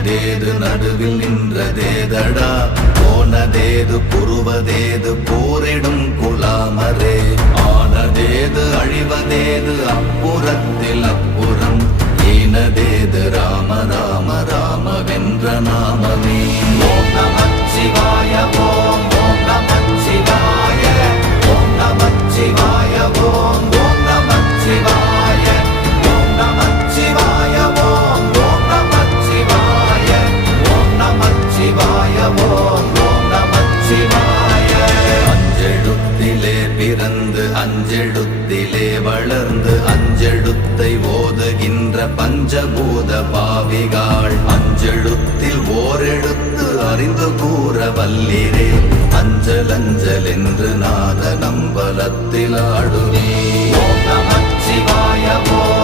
இனியதேது நடுவில் நின்றதேதடா போனதேது புருவதேது போரிடும் குலாமரே ஆனதேது அழிவதேது அப்புறத்தில் அப்புறம் ஈனதேது ராம ராம ராம வென்ற நாமமே ஓம் நமச்சிவாய ஓம் ஓம் நமச்சிவாய ஓம் நமச்சிவாய ஓம் ஓம் நமச்சிவாய ஓம் நமச்சிவாய ஓம் ஓம் நமச்சிவாய ஓம் நமச்சிவாய ஓம் ஓம் நமச்சிவாய அஞ்செழுத்திலே பிறந்து அஞ்செழுத்திலே வளர்ந்து அஞ்செழுத்தை ஓதுகின்ற பஞ்சபூத பாவிகாள் அஞ்செழுத்தில் ஓரெழுத்து அறிந்து கூற வல்லிரே அஞ்சல் அஞ்சல் என்று நாத நம்பலத்தில் ஆடுவே ஓம் நமச்சிவாய ஓம்